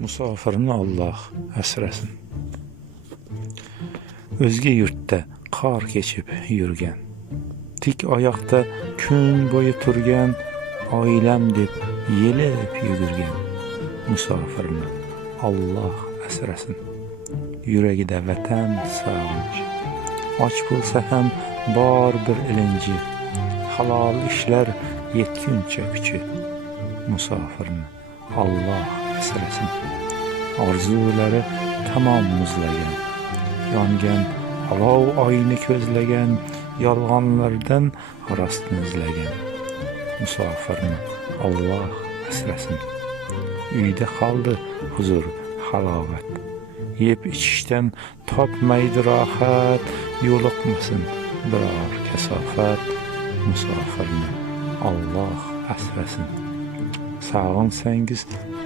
Musafirni Allah asrasin. O'zga yurtda qor kechib yurgan, tik oyoqda kun bo'yi turgan, oilam deb yelib yugurgan musofirni Allah asrasin. Yuragida vatan sog'inch, och bo'lsa ham bor bir ilinji, halol ishlar yetguncha kuchi musofirni Allah asrasin. Orzulari tamom muzlagan, yongan olov oyni ko'zlagan, yolg'onlardan rostni izlagan musofirni Allah asrasin. Uyda qoldi huzur halovat, yeb ichishdan topmaydi rohat, yo'liqmasin biror kasofat musofirni Allah asrasin. Sog'insangiz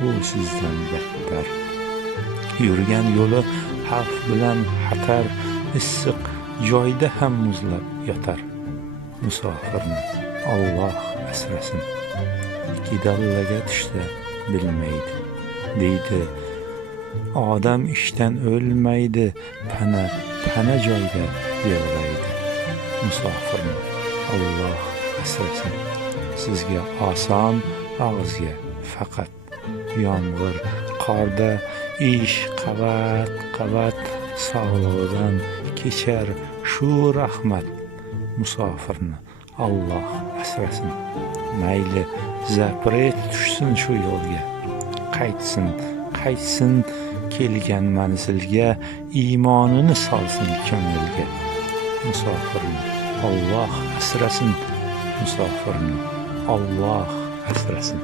u sizdan battar, yurgan yo'li xavf bilan xatar, issiq joyda ham muzlab yotar musofirni Allah asrasin. Gidallaga tushsa bilmaydi deydi, odam ishdan o'lmaydi, pana joyda yig'laydi musofirni Allah asrasin. Sizga oson, og'izga faqat yomg'ir qorda ish qavat sog'lig'idan kechar shu rahmat musofirni Allah asrasin. Mayli zapret tushsin shu yo'lga, qaytsin kelgan manzilga, iymonini solsin ko'ngilga musofirni Allah asrasin. Musofirni Allah asrasin.